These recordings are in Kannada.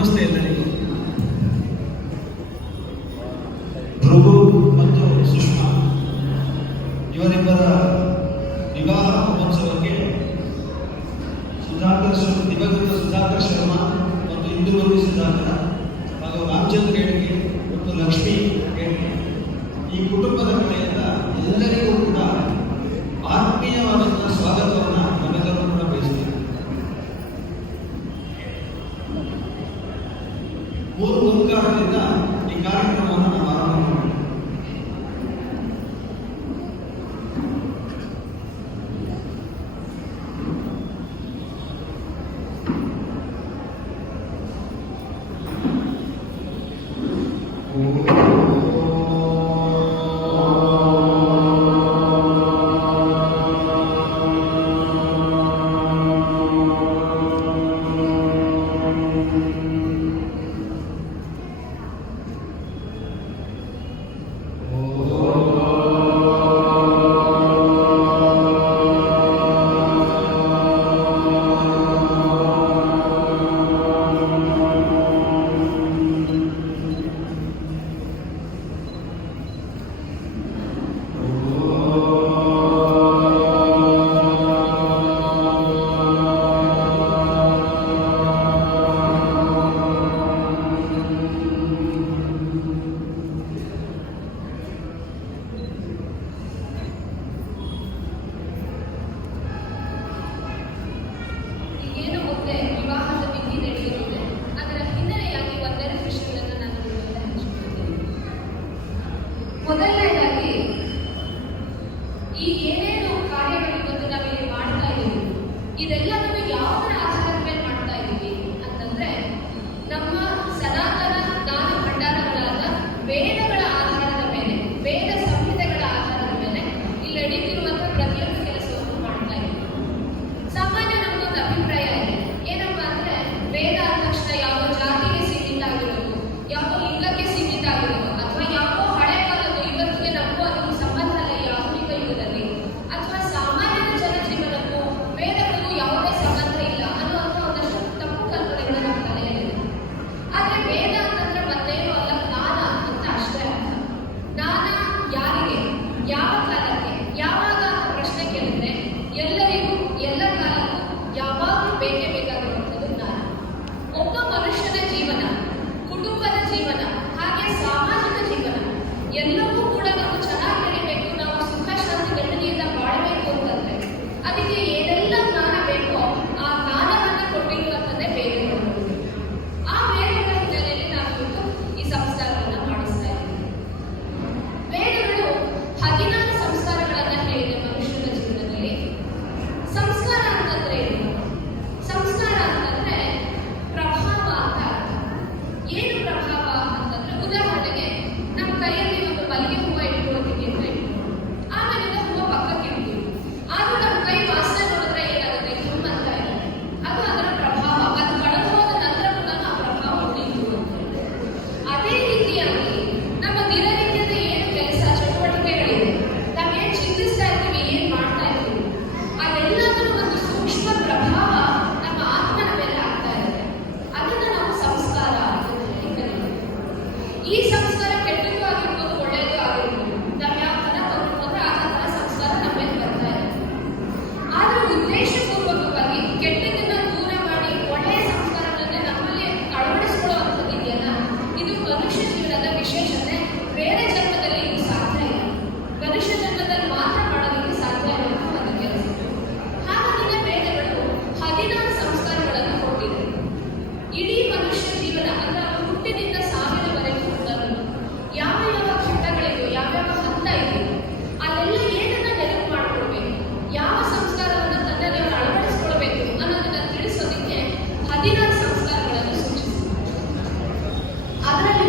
ನಮಸ್ತೆ ಎಲ್ಲರಿಗೂ ಭೃಗು ಮತ್ತು ಸುಷ್ಮಾ. ಇವರಿಬ್ಬರ ವಿವಾಹ ಮಹೋತ್ಸವಕ್ಕೆ ಸುಧಾಕರ್ ದಿವಂಗತ ಸುಧಾಕರ್ ಶರ್ಮಾ ಮತ್ತು ಇಂದುಮತಿ ಸುಧಾಕರ ಹಾಗೂ ರಾಮಚಂದ್ರ ಹೇಳಿಕೆ ಮತ್ತು ಲಕ್ಷ್ಮಿ ಹೇಳಿಕೆ ಈ ಕುಟುಂಬದ విధంగా 我跟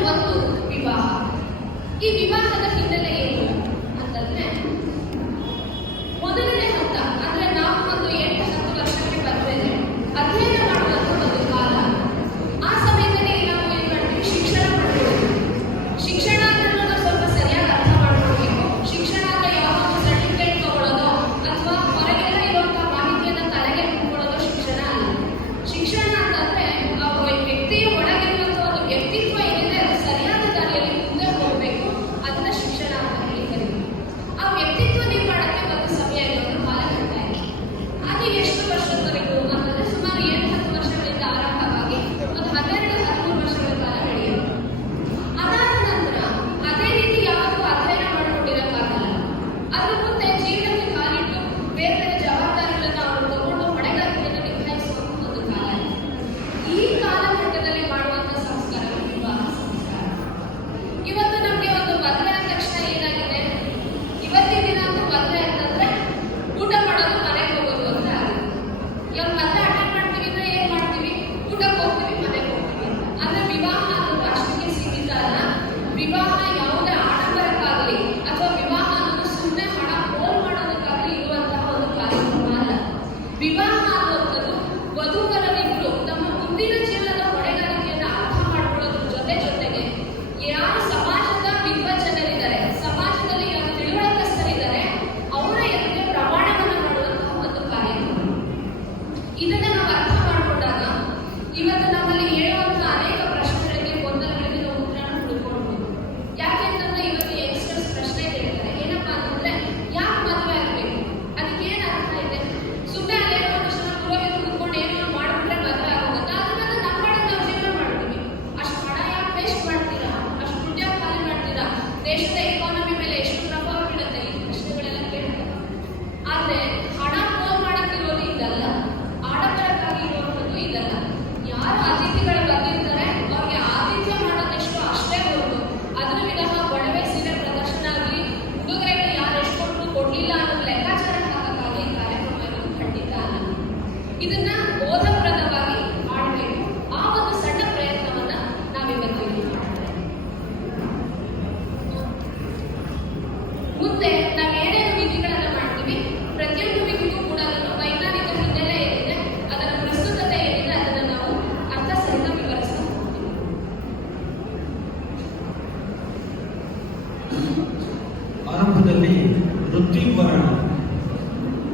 ಮತ್ತು ವಿವಾಹ ಈ ವಿವಾಹದ ಹಿನ್ನೆಲೆಯಲ್ಲಿ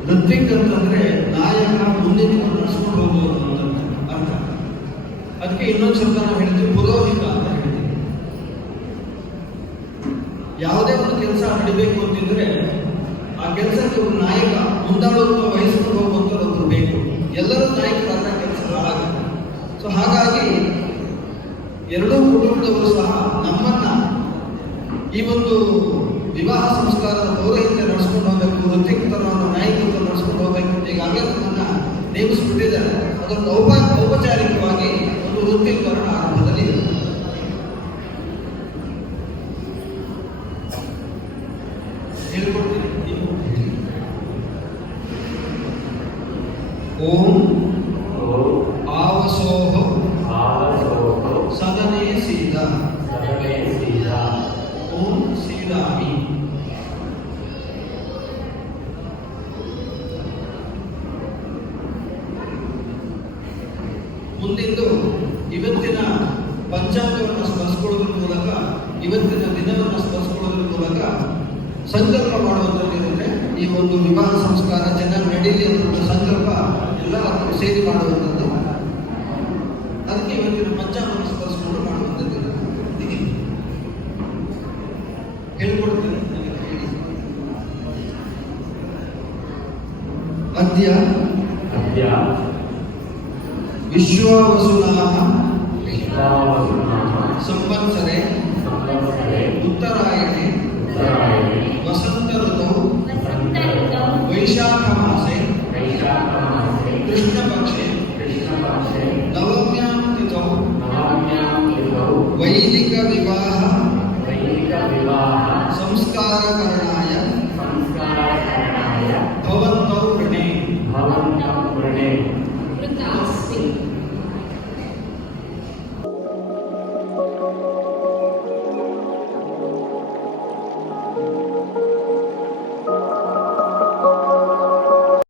ಋತ್ವಿಕ್ ಅಂತಂದ್ರೆ ನಾಯಕ ಮುಂದೆ ನಡೆಸ್ಕೊಂಡು ಹೋಗುವುದು ಅಂತ ಅರ್ಥ. ಅದಕ್ಕೆ ಇನ್ನೊಂದು ಶಬ್ದ ನಾವು ಹೇಳಿದ್ವಿ ಪುರೋಹಿತ ಅಂತ ಹೇಳ್ತೀವಿ ಯಾವುದೇ ಒಂದು ಕೆಲಸ ನಡಿಬೇಕು ಅಂತಿದ್ರೆ ಆ ಕೆಲಸಕ್ಕೆ ಒಂದು ನಾಯಕ ಮುಂದಾಳುತ್ವ ವಹಿಸಿಕೊಂಡು ಹೋಗುವಂತ ಒಬ್ಬರು ಬೇಕು. ಎಲ್ಲರೂ ನಾಯಕರಾದ ಕೆಲಸ ಹಾಳಾಗುತ್ತೆ ಸೊ ಹಾಗಾಗಿ ಎರಡೂ ಕುಟುಂಬದವರು ಸಹ ನಮ್ಮನ್ನ ಈ ಒಂದು ವಿವಾಹ ಸಂಸ್ಕಾರದ ಓಂ ಆವಸೋಹ ಸದನೇ ಸೀದ. ಓಂ ಸೀದಾಮಿ ಮುಂದಿಂದು ಇವತ್ತಿನ ಪಂಚಾಂಗವನ್ನು ಸ್ಮರಿಸಿಕೊಳ್ಳುವುದರ ಮೂಲಕ ಇವತ್ತಿನ ದಿನವನ್ನು ಸ್ಮರಿಸಿಕೊಳ್ಳುವುದರ ಮೂಲಕ ಸಂಕಲ್ಪ ಮಾಡುವಂಥದ್ದಿರುತ್ತೆ ಈ ಒಂದು ವಿವಾಹ ಸಂಸ್ಕಾರ ಚೆನ್ನಾಗಿ ನಡೀಲಿ ಅಂತ ಸಂಕಲ್ಪ ಎಲ್ಲ ಸೇರಿ ಮಾಡುವಂಥದ್ದು ಅದಕ್ಕೆ ಇವತ್ತಿನ ಪಂಚಾಂಗವನ್ನು ಸ್ಮರಿಸಿಕೊಂಡು ಮಾಡುವಂಥದ್ದು ಹೇಳ್ಕೊಡ್ತೀನಿ ನನಗೆ ಹೇಳಿ ಅದ್ಯ ಅದ್ಯ ವಿಶ್ವಾವಸುನಾಹ ವಿಶ್ವಾವಸುನಾಮ ಸಂವತ್ಸರೆ ಸಂವತ್ಸರೆ